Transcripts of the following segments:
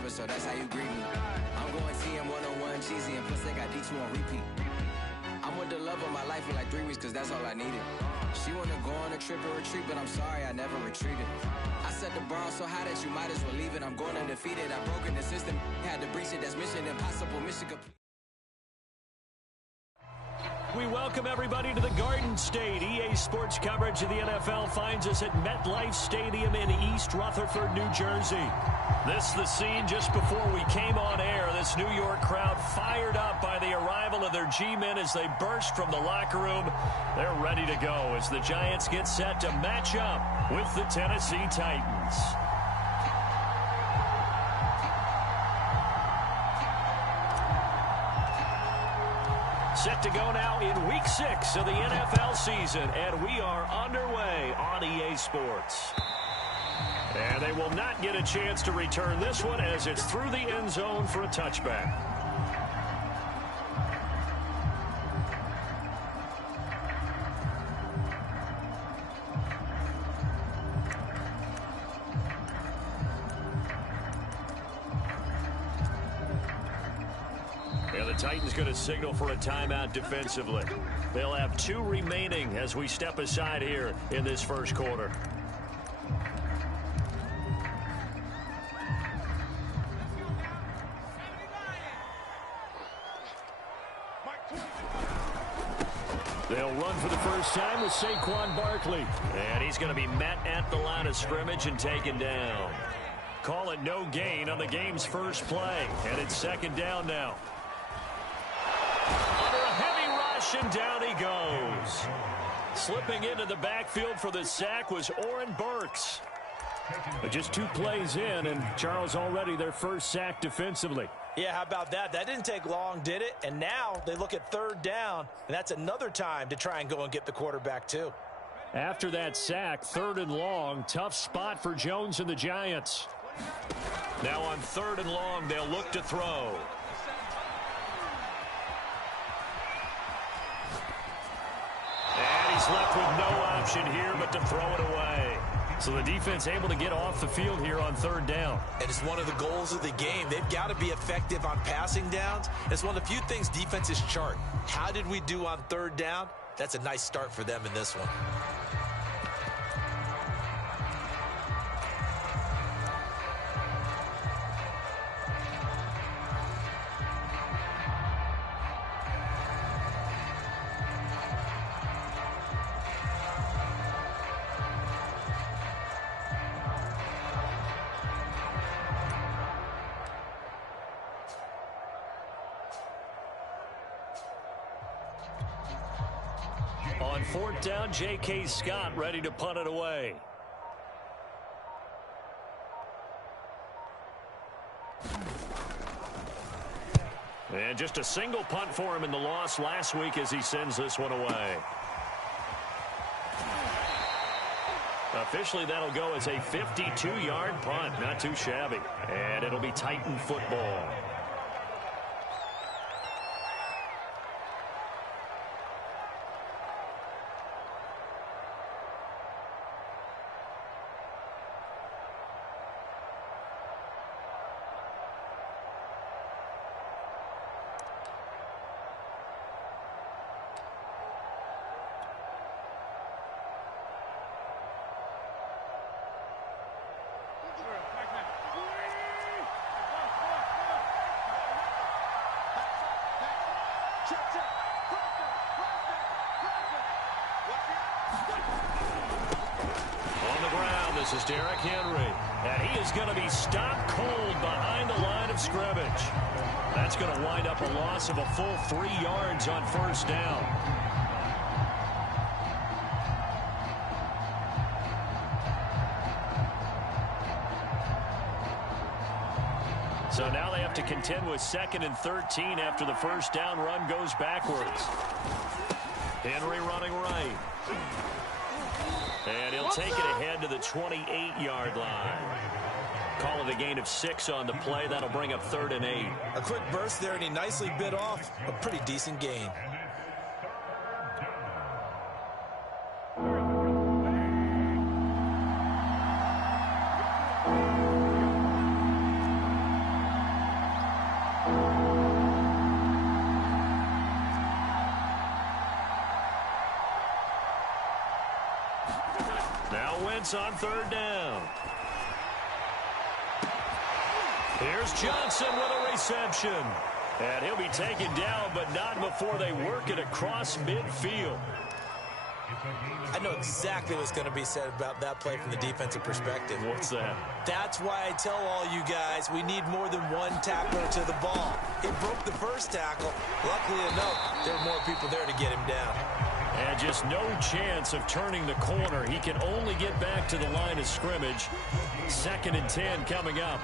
whatever, so that's how you greet me. I'm going TM 101, cheesy, and plus they got D2 on repeat. I'm with the love of my life for like 3 weeks, cause that's all I needed. She wanna go on a trip and retreat, but I'm sorry, I never retreated. I set the bar so high that you might as well leave it. I'm going undefeated, I've broken the system, had to breach it, that's mission impossible, mission complete. We welcome everybody to the Garden State. EA Sports coverage of the NFL finds us at MetLife Stadium in East Rutherford, New Jersey. This is the scene just before we came on air. This New York crowd fired up by the arrival of their G-men as they burst from the locker room. They're ready to go as the Giants get set to match up with the Tennessee Titans. Set to go now in Week 6 of the NFL season, and we are underway on EA Sports. And they will not get a chance to return this one as it's through the end zone for a touchback. Titans going to signal for a timeout defensively. They'll have 2 remaining as we step aside here in this first quarter. They'll run for the first time with Saquon Barkley. And he's going to be met at the line of scrimmage and taken down. Call it no gain on the game's first play. And it's second down now. And down he goes. Slipping into the backfield for the sack was Oren Burks. But just 2 plays in, and Charles already their first sack defensively. Yeah, how about that? That didn't take long, did it? And now they look at third down, and that's another time to try and go and get the quarterback too. After that sack, 3rd and long, tough spot for Jones and the Giants. Now on 3rd and long, they'll look to throw. He's left with no option here but to throw it away. So the defense able to get off the field here on 3rd down. And it's one of the goals of the game. They've got to be effective on passing downs. It's one of the few things defenses chart. How did we do on 3rd down? That's a nice start for them in this one. On 4th down, J.K. Scott ready to punt it away. And just a single punt for him in the loss last week as he sends this one away. Officially, that'll go as a 52-yard punt. Not too shabby. And it'll be Titan football. This is Derrick Henry, and he is going to be stopped cold behind the line of scrimmage. That's going to wind up a loss of a full 3 yards on 1st down. So now they have to contend with 2nd and 13 after the 1st down run goes backwards. Henry running right. And he'll take it ahead to the 28-yard line. Call it a gain of 6 on the play. That'll bring up 3rd and 8. A quick burst there, and he nicely bit off a pretty decent gain. Wentz on third down. Here's Johnson with a reception. And he'll be taken down, but not before they work it across midfield. I know exactly what's going to be said about that play from the defensive perspective. What's that? That's why I tell all you guys we need more than one tackler to the ball. He broke the first tackle. Luckily enough, there were more people there to get him down. And just no chance of turning the corner. He can only get back to the line of scrimmage. 2nd and 10 coming up.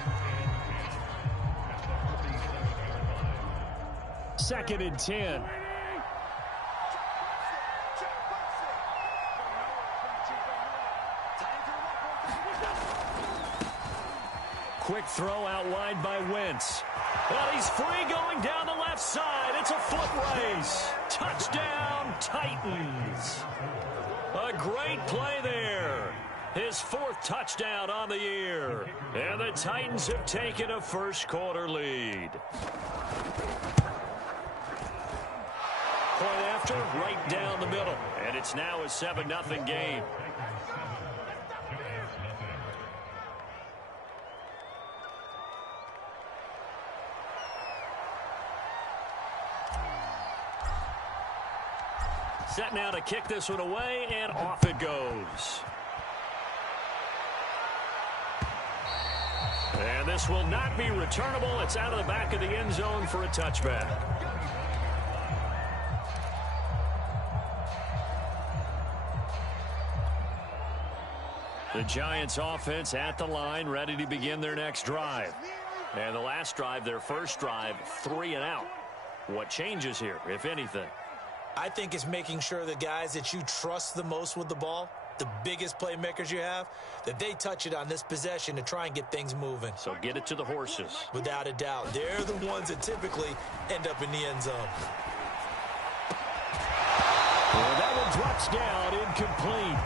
2nd and 10. Quick throw out wide by Wentz. Well, he's free going down the left side. It's a foot race. Touchdown, Titans. A great play there. His 4th touchdown on the year. And the Titans have taken a first-quarter lead. Point after, right down the middle. And it's now a 7-0 game. Set now to kick this one away, and off it goes. And this will not be returnable. It's out of the back of the end zone for a touchback. The Giants offense at the line, ready to begin their next drive. And the last drive, their first drive, 3 and out. What changes here, if anything? I think it's making sure the guys that you trust the most with the ball, the biggest playmakers you have, that they touch it on this possession to try and get things moving. So get it to the horses. Without a doubt. They're the ones that typically end up in the end zone. Well, that one drops down, incomplete.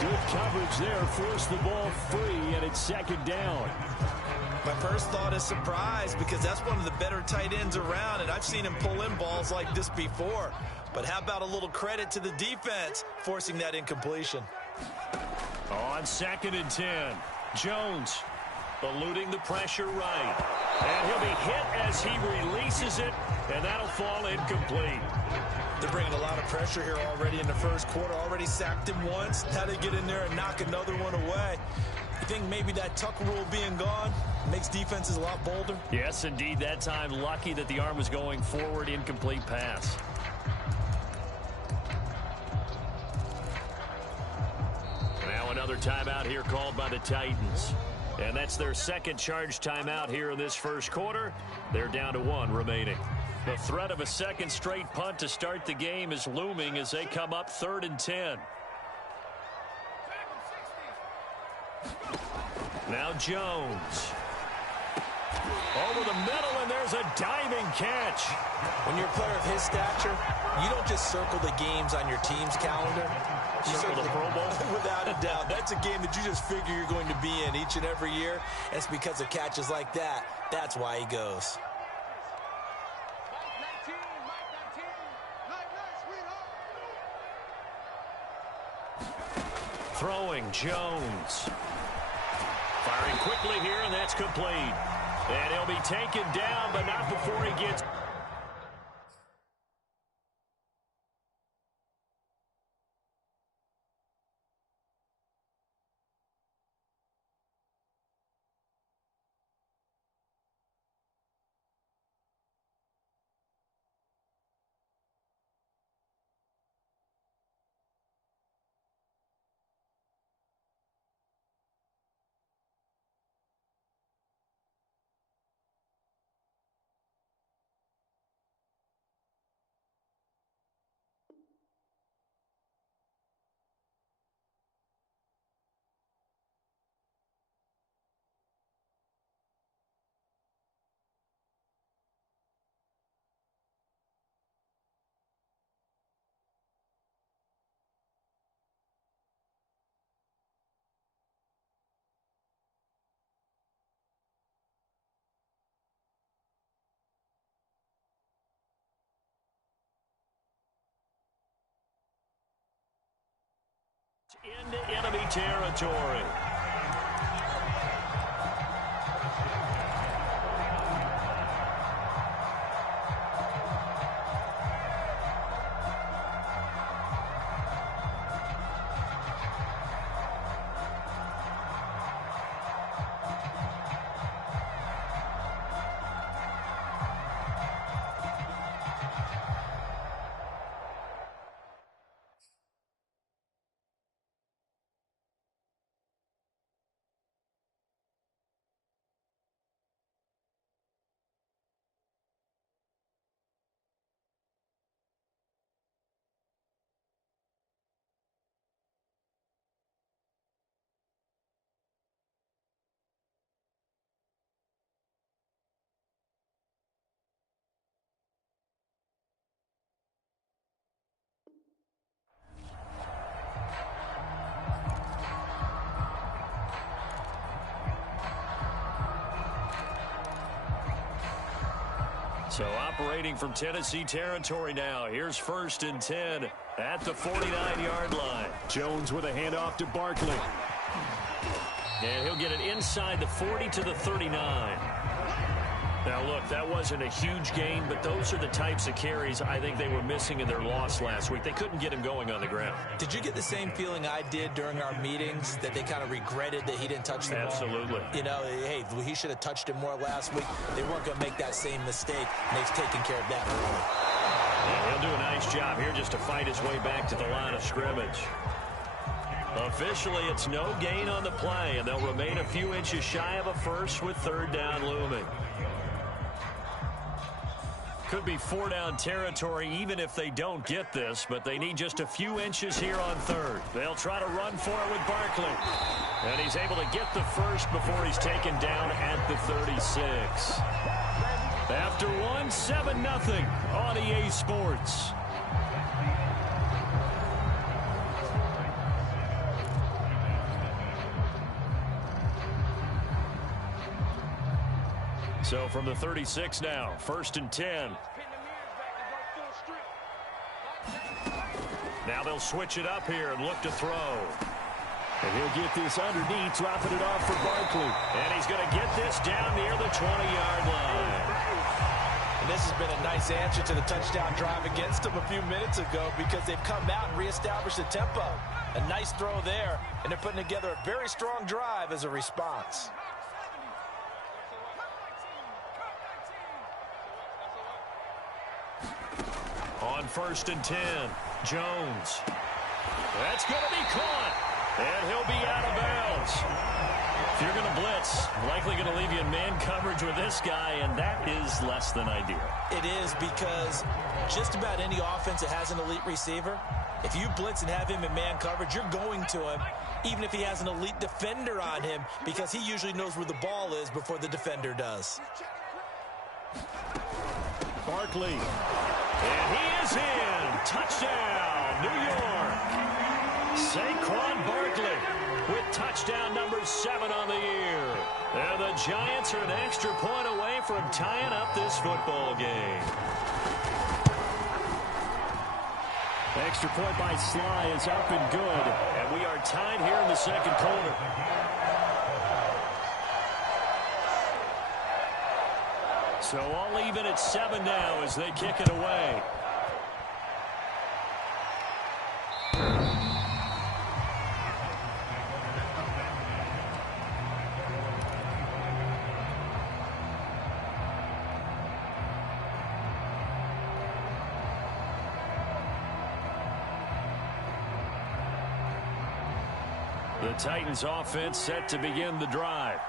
Good coverage there, forced the ball free, and it's 2nd down. My first thought is surprise because that's one of the better tight ends around, and I've seen him pull in balls like this before. But how about a little credit to the defense forcing that incompletion? On 2nd and 10, Jones eluding the pressure right. And he'll be hit as he releases it, and that'll fall incomplete. They're bringing a lot of pressure here already in the first quarter. Already sacked him once. How to get in there and knock another one away. You think maybe that tuck rule being gone makes defenses a lot bolder? Yes, indeed. That time, lucky that the arm was going forward. Incomplete pass. Now another timeout here called by the Titans. And that's their 2nd charge timeout here in this first quarter. They're down to 1 remaining. The threat of a 2nd straight punt to start the game is looming as they come up 3rd and 10. Now Jones. Over the middle, and there's a diving catch. When you're a player of his stature, you don't just circle the games on your team's calendar. You Circle the Pro Bowl? Without a doubt. That's a game that you just figure you're going to be in each and every year. And it's because of catches like that. That's why he goes. Throwing Jones. Firing quickly here, and that's complete. And he'll be taken down, but not before he gets... Into enemy territory. So operating from Tennessee territory now. Here's 1st and 10 at the 49-yard line. Jones with a handoff to Barkley. And he'll get it inside the 40 to the 39. Now, look, that wasn't a huge gain, but those are the types of carries I think they were missing in their loss last week. They couldn't get him going on the ground. Did you get the same feeling I did during our meetings, that they kind of regretted that he didn't touch the ball? Absolutely. You know, hey, he should have touched it more last week. They weren't going to make that same mistake, and they've taken care of that early. Yeah, he'll do a nice job here just to fight his way back to the line of scrimmage. Officially, it's no gain on the play, and they'll remain a few inches shy of a first with 3rd down looming. Could be 4-down territory even if they don't get this, but they need just a few inches here on 3rd. They'll try to run for it with Barkley. And he's able to get the first before he's taken down at the 36. After 1, 7-0 on EA Sports. So from the 36 now, 1st and 10. Now they'll switch it up here and look to throw. And he'll get this underneath, dropping it off for Barkley. And he's going to get this down near the 20-yard line. And this has been a nice answer to the touchdown drive against them a few minutes ago, because they've come out and reestablished the tempo. A nice throw there, and they're putting together a very strong drive as a response. On 1st and 10, Jones. That's going to be caught, and he'll be out of bounds. If you're going to blitz, likely going to leave you in man coverage with this guy, and that is less than ideal. It is, because just about any offense that has an elite receiver, if you blitz and have him in man coverage, you're going to him, even if he has an elite defender on him, because he usually knows where the ball is before the defender does. Barkley. And he is in. Touchdown, New York. Saquon Barkley with touchdown number 7 on the year. And the Giants are an extra point away from tying up this football game. Extra point by Sly is up and good. And we are tied here in the 2nd quarter. So all even at 7 now as they kick it away. The Titans offense set to begin the drive.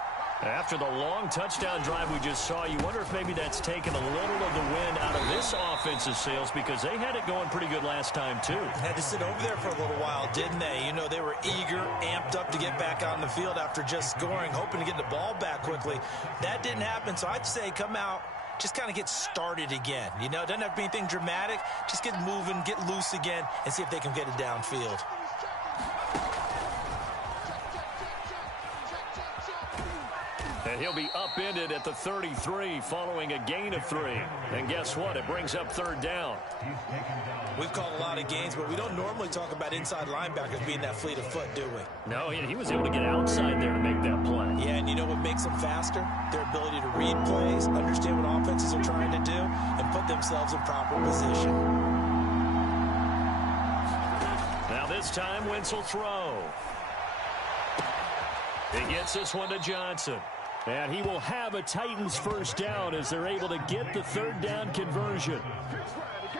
After the long touchdown drive we just saw, you wonder if maybe that's taken a little of the wind out of this offense's sails, because they had it going pretty good last time, too. Had to sit over there for a little while, didn't they? You know, they were eager, amped up to get back on the field after just scoring, hoping to get the ball back quickly. That didn't happen, so I'd say come out, just kind of get started again. You know, it doesn't have to be anything dramatic. Just get moving, get loose again, and see if they can get it downfield. And he'll be upended at the 33 following a gain of 3. And guess what? It brings up third down. We've called a lot of games, but we don't normally talk about inside linebackers being that fleet of foot, do we? No, he was able to get outside there to make that play. Yeah, and you know what makes them faster? Their ability to read plays, understand what offenses are trying to do, and put themselves in proper position. Now this time, Wentz will throw. He gets this one to Johnson. And he will have a Titans first down as they're able to get the third down conversion.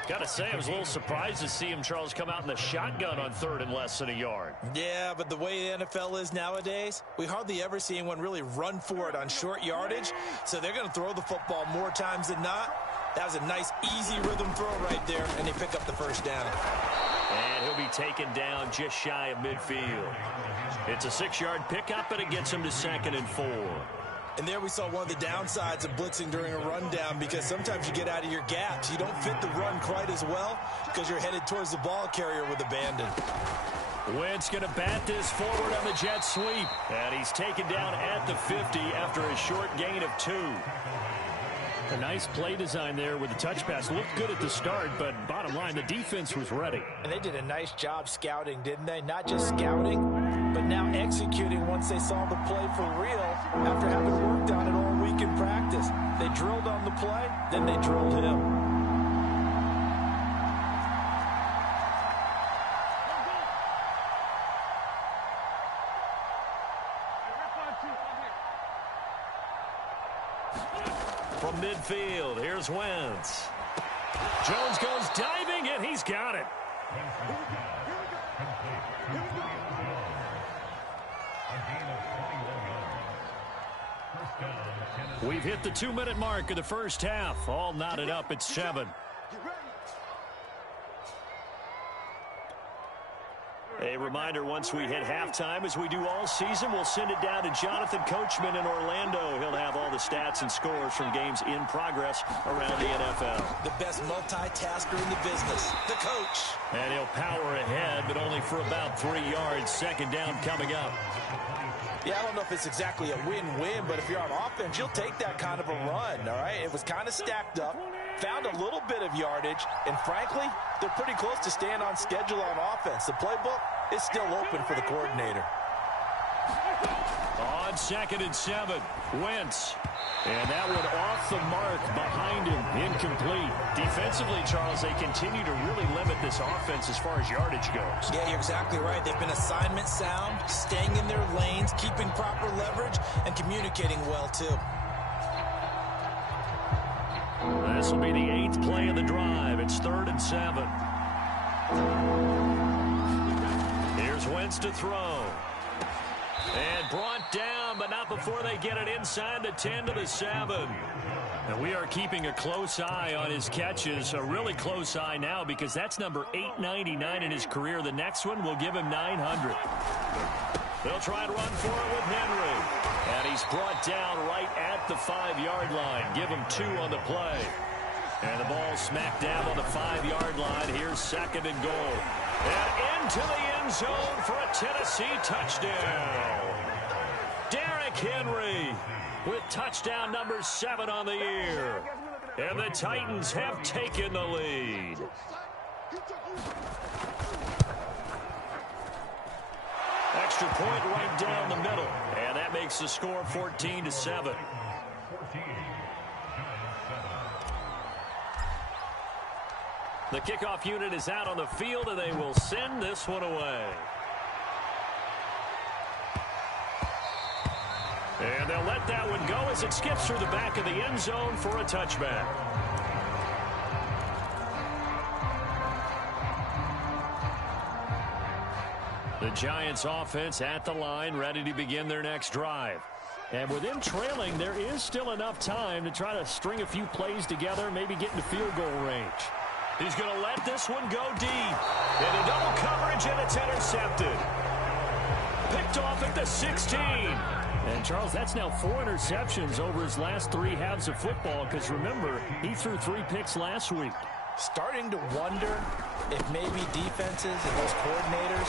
Got to say, I was a little surprised to see him, Charles, come out in the shotgun on third and less than a yard. Yeah, but the way the NFL is nowadays, we hardly ever see anyone really run for it on short yardage. So they're going to throw the football more times than not. That was a nice, easy rhythm throw right there, and they pick up the first down. And he'll be taken down just shy of midfield. It's a 6-yard pickup, and it gets him to 2nd and 4. And there we saw one of the downsides of blitzing during a rundown, because sometimes you get out of your gaps. You don't fit the run quite as well because you're headed towards the ball carrier with abandon. Wentz going to bat this forward on the jet sweep. And he's taken down at the 50 after a short gain of 2. A nice play design there with the touch pass. Looked good at the start, but bottom line, the defense was ready. And they did a nice job scouting, didn't they? Not just scouting, but now executing once they saw the play for real after having worked on it all week in practice. They drilled on the play, then they drilled him. From midfield, here's Wentz. Jones goes diving, and he's got it. We've hit the 2-minute mark of the first half. All knotted up at 7. A reminder, once we hit halftime, as we do all season, we'll send it down to Jonathan Coachman in Orlando. He'll have all the stats and scores from games in progress around the NFL. The best multitasker in the business, the coach. And he'll power ahead, but only for about 3 yards. 2nd down coming up. Yeah, I don't know if it's exactly a win-win, but if you're on offense, you'll take that kind of a run, all right? It was kind of stacked up, found a little bit of yardage, and frankly, they're pretty close to staying on schedule on offense. The playbook is still open for the coordinator. On 2nd and 7, Wentz. And that one off the mark behind him, incomplete. Defensively, Charles, they continue to really limit this offense as far as yardage goes. Yeah, you're exactly right. They've been assignment sound, staying in their lanes, keeping proper leverage, and communicating well, too. This will be the 8th play of the drive. It's 3rd and 7. Here's Wentz to throw. And brought down, but not before they get it inside the 10 to the 7. And we are keeping a close eye on his catches, a really close eye now, because that's number 899 in his career. The next one will give him 900. They'll try to run for it with Henry. And he's brought down right at the 5-yard line. Give him 2 on the play. And the ball smacked down on the 5-yard line. Here's 2nd and goal. And into the end zone for a Tennessee touchdown. Derrick Henry with touchdown number 7 on the year. And the Titans have taken the lead. Extra point right down the middle. And that makes the score 14-7. The kickoff unit is out on the field, and they will send this one away. And they'll let that one go as it skips through the back of the end zone for a touchback. The Giants offense at the line, ready to begin their next drive. And with them trailing, there is still enough time to try to string a few plays together, maybe get into field goal range. He's going to let this one go deep. And a double coverage, and it's intercepted. Picked off at the 16. And, Charles, that's now 4 interceptions over his last 3 halves of football, because, remember, he threw 3 picks last week. Starting to wonder if maybe defenses and those coordinators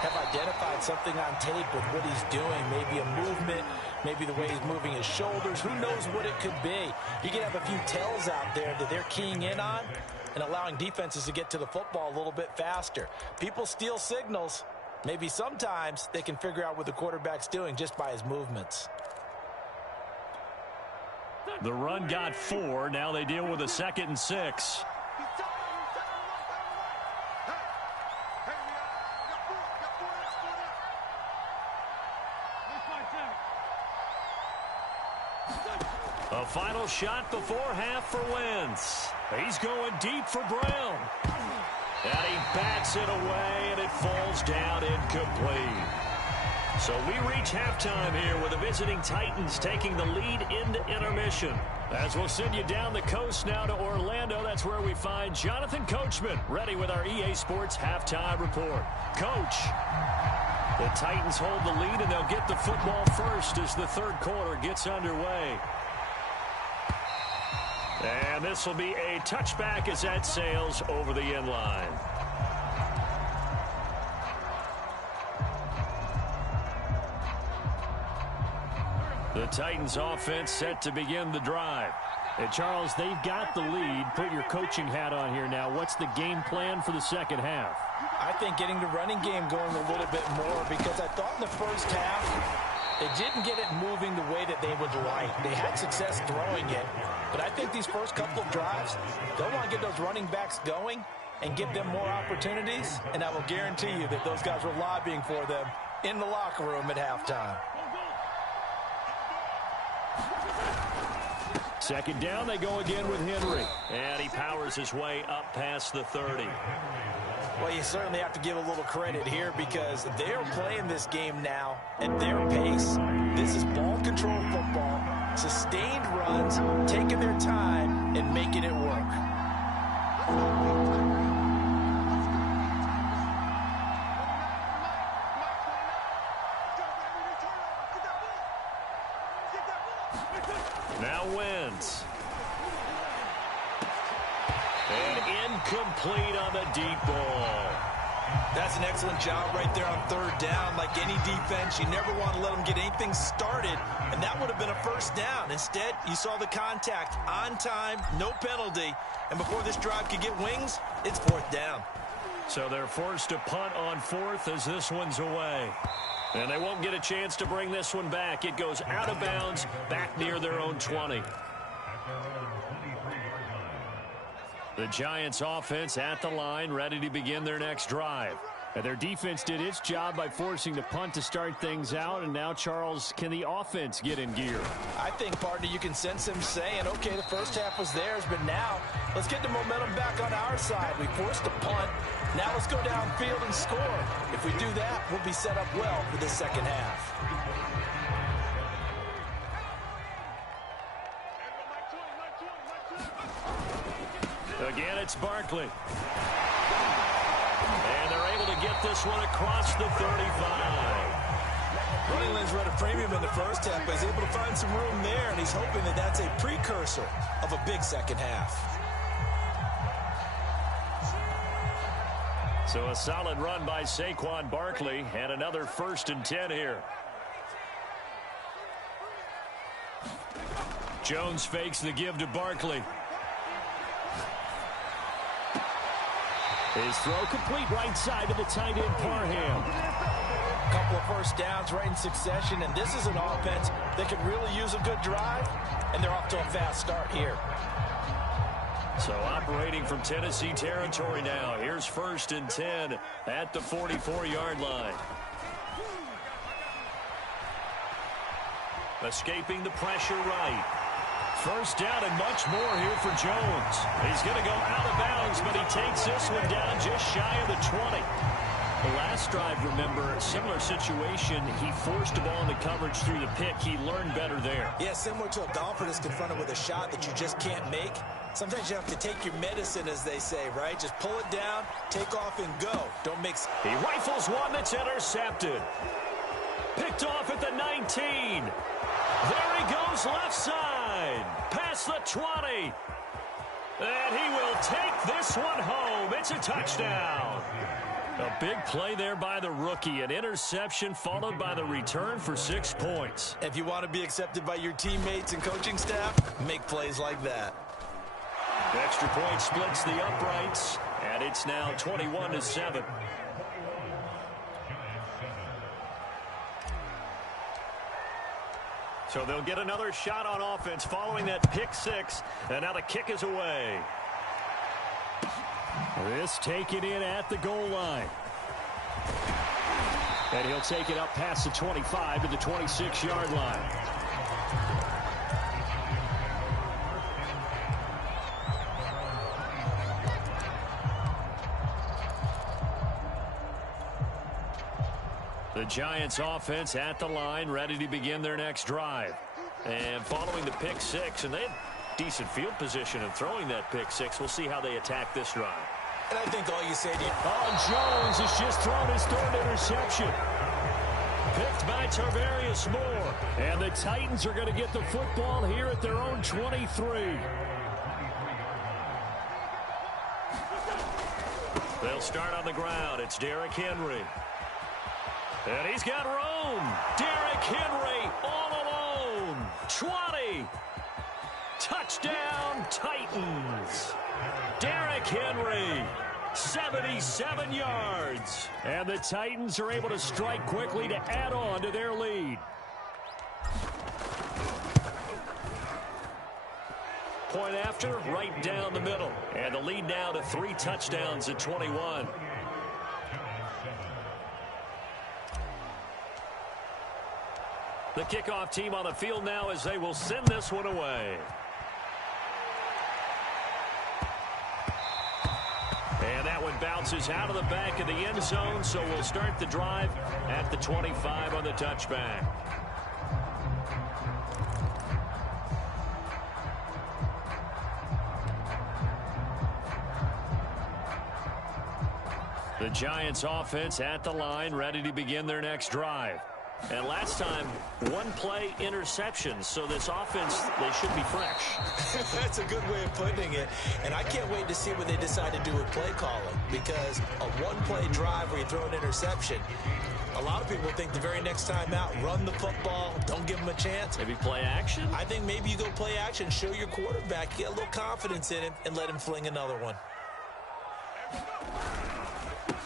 have identified something on tape with what he's doing. Maybe a movement, maybe the way he's moving his shoulders. Who knows what it could be? You can have a few tells out there that they're keying in on and allowing defenses to get to the football a little bit faster. People steal signals. Maybe sometimes they can figure out what the quarterback's doing just by his movements. The run got 4. Now they deal with a 2nd and 6. A final shot before half for Wentz. He's going deep for Brown. And he bats it away, and it falls down incomplete. So we reach halftime here with the visiting Titans taking the lead into intermission. As we'll send you down the coast now to Orlando, that's where we find Jonathan Coachman ready with our EA Sports halftime report. Coach, the Titans hold the lead, and they'll get the football first as the third quarter gets underway. And this will be a touchback as that sails over the end line. The Titans offense set to begin the drive. And Charles, they've got the lead. Put your coaching hat on here now. What's the game plan for the second half? I think getting the running game going a little bit more, because I thought in the first half they didn't get it moving the way that they would like. They had success throwing it, but I think these first couple of drives, they'll want to get those running backs going and give them more opportunities, and I will guarantee you that those guys were lobbying for them in the locker room at halftime. Second down, they go again with Henry. And he powers his way up past the 30. Well, you certainly have to give a little credit here because they're playing this game now at their pace. This is ball control football, sustained runs, taking their time and making it work. Now Wentz. And incomplete on the deep ball. That's an excellent job right there on third down. Like any defense, you never want to let them get anything started, and that would have been a first down. Instead, you saw the contact on time, no penalty, and before this drive could get wings, it's fourth down. So they're forced to punt on fourth as this one's away. And they won't get a chance to bring this one back. It goes out of bounds, back near their own 20. The Giants offense at the line, ready to begin their next drive. And their defense did its job by forcing the punt to start things out. And now, Charles, can the offense get in gear? I think, partner, you can sense them saying, okay, the first half was theirs, but now let's get the momentum back on our side. We forced a punt. Now let's go downfield and score. If we do that, we'll be set up well for the second half. Again, it's Barkley. And they're able to get this one across the 35. Running lanes were at a premium in the first half, but he's able to find some room there, and he's hoping that that's a precursor of a big second half. So a solid run by Saquon Barkley, and another 1st and 10 here. Jones fakes the give to Barkley. His throw complete right side to the tight end, Parham. A couple of first downs right in succession, and this is an offense that could really use a good drive, and they're off to a fast start here. So operating from Tennessee territory now. Here's 1st and 10 at the 44-yard line. Escaping the pressure right. First down and much more here for Jones. He's going to go out of bounds, but he takes this one down just shy of the 20. The last drive, remember, similar situation. He forced the ball into coverage through the pick. He learned better there. Yeah, similar to a golfer that's confronted with a shot that you just can't make. Sometimes you have to take your medicine, as they say, right? Just pull it down, take off, and go. Don't mix. He rifles one that's intercepted. Picked off at the 19. There he goes left side. Past the 20. And he will take this one home. It's a touchdown. A big play there by the rookie. An interception followed by the return for 6 points. If you want to be accepted by your teammates and coaching staff, make plays like that. The extra point splits the uprights, and it's now 21-7. So they'll get another shot on offense following that pick six, and now the kick is away. This taken in at the goal line. And he'll take it up past the 25 to the 26-yard line. The Giants offense at the line, ready to begin their next drive. And following the pick six, and they had decent field position in throwing that pick six. We'll see how they attack this drive. And I think all you say to you... Jones has just thrown his third interception. Picked by Tarvarius Moore. And the Titans are going to get the football here at their own 23. They'll start on the ground. It's Derrick Henry. And he's got room. Derrick Henry all alone. 20. Touchdown, Titans. Derrick Henry, 77 yards. And the Titans are able to strike quickly to add on to their lead. Point after, right down the middle. And the lead now to 3 touchdowns at 21. The kickoff team on the field now as they will send this one away. And that one bounces out of the back of the end zone, so we'll start the drive at the 25 on the touchback. The Giants offense at the line, ready to begin their next drive. And last time, one play interception. So this offense, they should be fresh. That's a good way of putting it. And I can't wait to see what they decide to do with play calling. Because a one-play drive where you throw an interception, a lot of people think the very next time out, run the football, don't give them a chance. Maybe play action? I think maybe you go play action, show your quarterback, get a little confidence in him, and let him fling another one.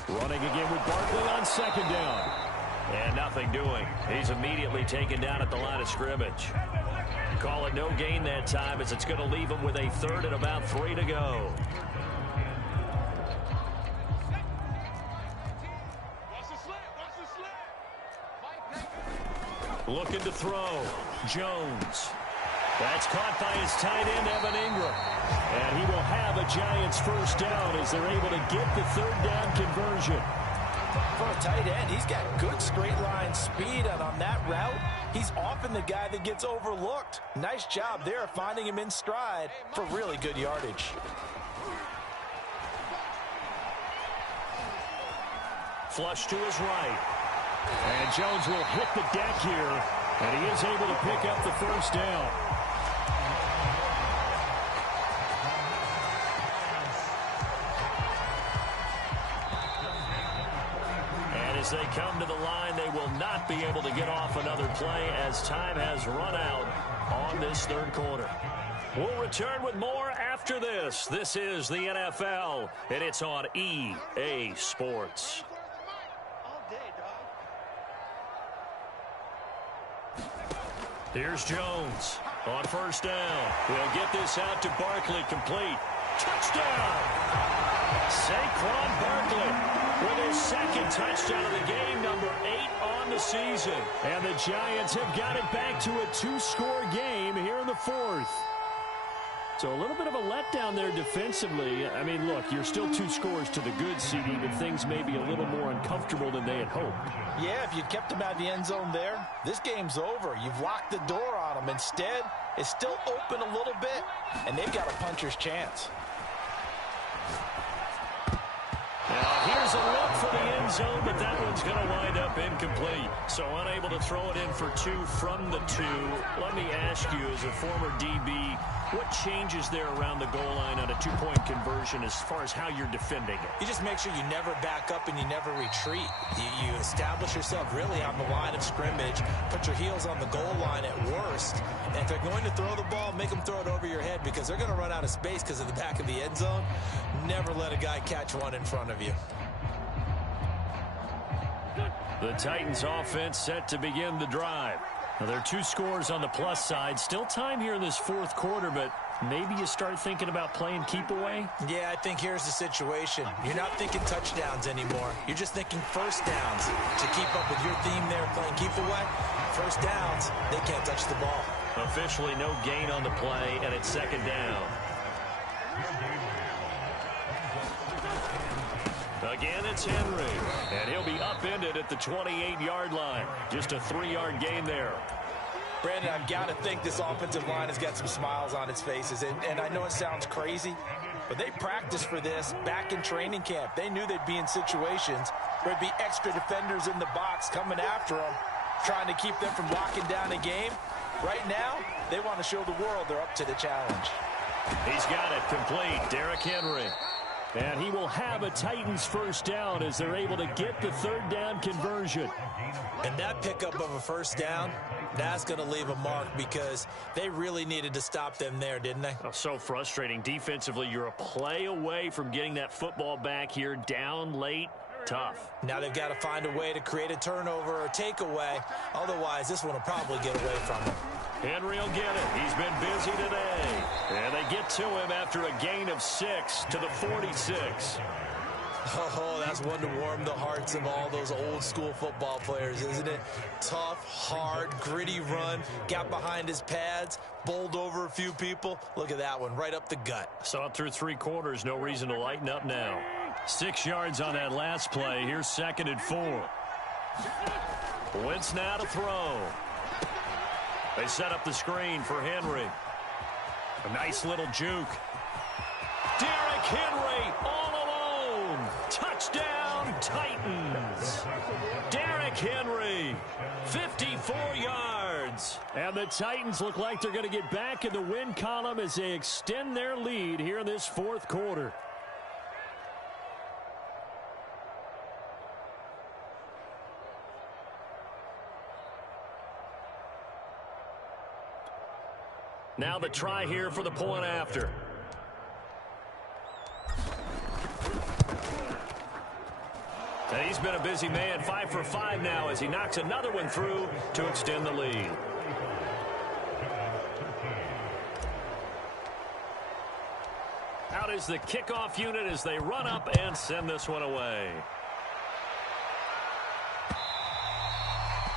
Running again with Barkley on second down. And nothing doing. He's immediately taken down at the line of scrimmage. Call it no gain that time as it's going to leave him with a third and about 3 to go. Looking to throw. Jones. That's caught by his tight end, Evan Ingram. And he will have a Giants first down as they're able to get the third down conversion. For a tight end, he's got good straight line speed, and on that route, he's often the guy that gets overlooked. Nice job there finding him in stride for really good yardage. Flush to his right. And Jones will hit the deck here, and he is able to pick up the first down. As they come to the line, they will not be able to get off another play as time has run out on this third quarter. We'll return with more after this. This is the NFL, and it's on EA Sports. Here's Jones on first down. He'll get this out to Barkley, complete. Touchdown! Saquon Barkley with his second touchdown of the game, number 8 on the season. And the Giants have got it back to a 2-score game here in the fourth. So a little bit of a letdown there defensively. I mean, look, you're still 2 scores to the good, CD, but things may be a little more uncomfortable than they had hoped. Yeah, if you'd kept them out of the end zone there, this game's over. You've locked the door on them. Instead, it's still open a little bit, and they've got a puncher's chance. Now here's a look for the end zone, but that one's going to wind up incomplete. So unable to throw it in for 2 from the 2. Let me ask you, as a former DB, what changes there around the goal line on a 2-point conversion as far as how you're defending it? You just make sure you never back up and you never retreat. You establish yourself really on the line of scrimmage, put your heels on the goal line at worst, and if they're going to throw the ball, make them throw it over your head because they're going to run out of space because of the back of the end zone. Never let a guy catch one in front of you. The Titans offense set to begin the drive. Now, there are 2 scores on the plus side. Still time here in this 4th quarter, but maybe you start thinking about playing keep away? Yeah, I think here's the situation. You're not thinking touchdowns anymore. You're just thinking first downs. To keep up with your theme there, playing keep away, first downs, they can't touch the ball. Officially no gain on the play, and it's 2nd down. Again, it's Henry, and he'll be upended at the 28-yard line. Just a 3-yard gain there. Brandon, I've got to think this offensive line has got some smiles on its faces, and I know it sounds crazy, but they practiced for this back in training camp. They knew they'd be in situations where there'd be extra defenders in the box coming after them, trying to keep them from locking down a game. Right now, they want to show the world they're up to the challenge. He's got it complete. Derrick Henry. And he will have a Titans first down as they're able to get the 3rd down conversion. And that pickup of a first down, that's going to leave a mark because they really needed to stop them there, didn't they? Oh, so frustrating. Defensively, you're a play away from getting that football back here, down late. Tough. Now they've got to find a way to create a turnover or takeaway. Otherwise, this one will probably get away from them. Henry will get it. He's been busy today. And they get to him after a gain of 6 to the 46. Oh, that's one to warm the hearts of all those old school football players, isn't it? Tough, hard, gritty run. Got behind his pads, bowled over a few people. Look at that one, right up the gut. Saw it through 3 quarters. No reason to lighten up now. 6 yards on that last play. Here's 2nd and 4. Wentz now to throw. They set up the screen for Henry. A nice little juke. Derrick Henry all alone. Touchdown, Titans. Derrick Henry, 54 yards. And the Titans look like they're going to get back in the win column as they extend their lead here in this 4th quarter. Now the try here for the point after. And he's been a busy man, 5 for 5 now as he knocks another one through to extend the lead. Out is the kickoff unit as they run up and send this one away.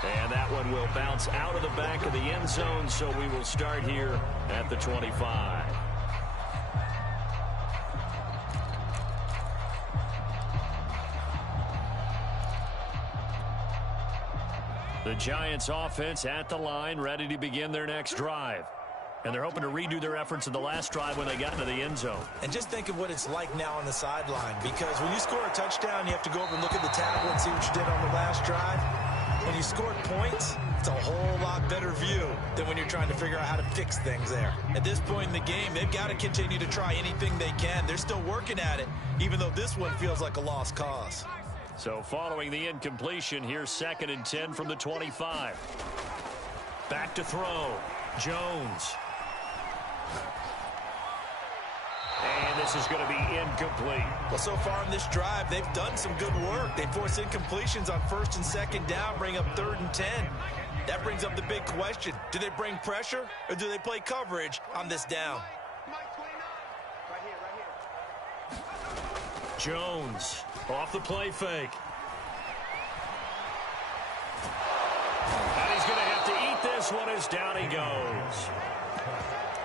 And that one will bounce out of the back of the end zone, so we will start here at the 25. The Giants offense at the line, ready to begin their next drive. And they're hoping to redo their efforts in the last drive when they got into the end zone. And just think of what it's like now on the sideline, because when you score a touchdown, you have to go over and look at the tablet and see what you did on the last drive. When you scored points, it's a whole lot better view than when you're trying to figure out how to fix things there. At this point in the game, they've got to continue to try anything they can. They're still working at it, even though this one feels like a lost cause. So following the incompletion, here's 2nd and 10 from the 25. Back to throw. Jones. And this is going to be incomplete. Well, so far in this drive, they've done some good work. They force incompletions on 1st and 2nd down, bring up 3rd and 10. That brings up the big question. Do they bring pressure or do they play coverage on this down? Jones off the play fake. And he's going to have to eat this one as down he goes.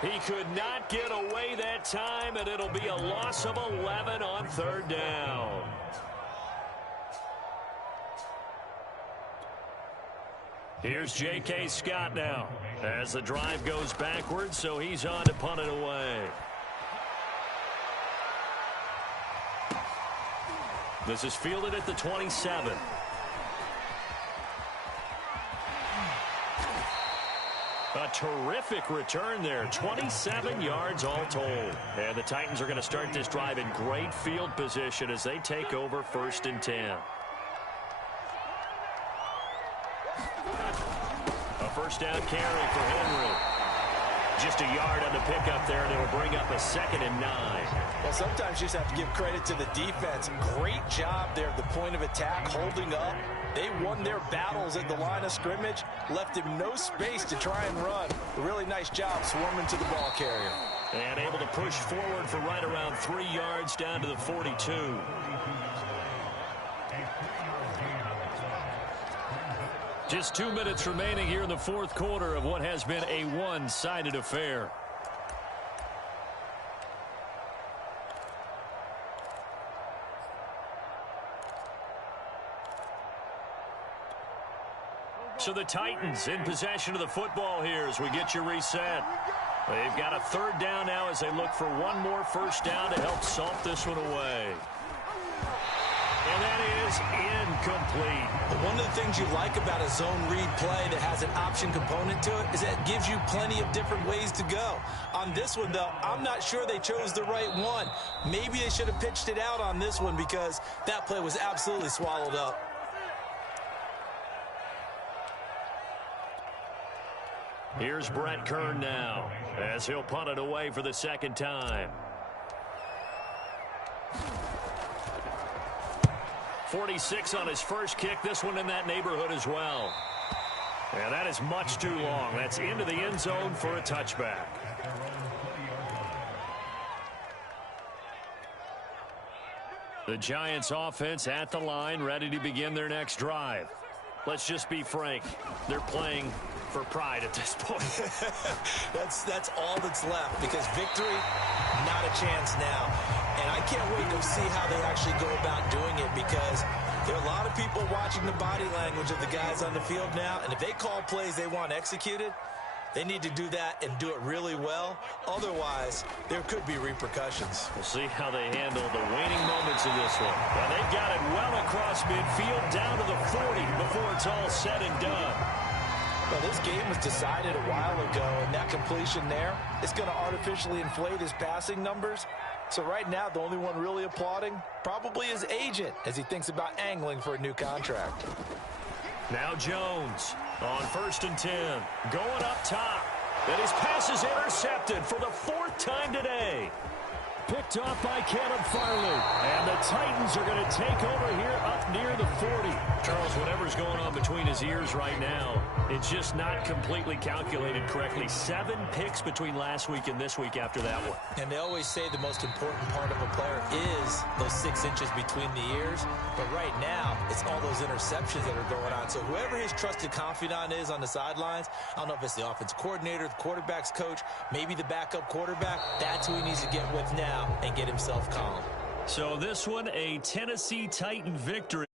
He could not get away that time, and it'll be a loss of 11 on 3rd down. Here's J.K. Scott now as the drive goes backwards, so he's on to punt it away. This is fielded at the 27. A terrific return there. 27 yards all told. And the Titans are going to start this drive in great field position as they take over 1st and 10. A first down carry for Henry. Just a yard on the pickup there, and it'll bring up a 2nd and 9. Well, sometimes you just have to give credit to the defense. Great job there at the point of attack, holding up. They won their battles at the line of scrimmage, left him no space to try and run. A really nice job swarming to the ball carrier. And able to push forward for right around 3 yards down to the 42. Just 2 minutes remaining here in the 4th quarter of what has been a one-sided affair. So the Titans in possession of the football here as we get you reset. They've got a 3rd down now as they look for one more first down to help salt this one away. And that is incomplete. One of the things you like about a zone read play that has an option component to it is that it gives you plenty of different ways to go. On this one, though, I'm not sure they chose the right one. Maybe they should have pitched it out on this one because that play was absolutely swallowed up. Here's Brett Kern now as he'll punt it away for the 2nd time. 46 on his first kick. This one in that neighborhood as well. And that is much too long. That's into the end zone for a touchback. The Giants offense at the line, ready to begin their next drive. Let's just be frank. They're playing for pride at this point. That's all that's left because victory, not a chance now. And I can't wait to see how they actually go about doing it because there are a lot of people watching the body language of the guys on the field now. And if they call plays they want executed, they need to do that and do it really well. Otherwise, there could be repercussions. We'll see how they handle the waning moments of this one. Well, they've got it well across midfield down to the 40 before it's all said and done. Well, this game was decided a while ago, and that completion there is going to artificially inflate his passing numbers. So right now, the only one really applauding probably his agent as he thinks about angling for a new contract. Now Jones on 1st and 10. Going up top. And his pass is intercepted for the 4th time today. Picked off by Caleb Farley. And the Titans are going to take over here up near the 40. Charles, whatever's going on between his ears right now, it's just not completely calculated correctly. 7 picks between last week and this week after that one. And they always say the most important part of a player is those 6 inches between the ears. But right now, it's all those interceptions that are going on. So whoever his trusted confidant is on the sidelines, I don't know if it's the offense coordinator, the quarterback's coach, maybe the backup quarterback, that's who he needs to get with now and get himself calm. So this one, a Tennessee Titan victory.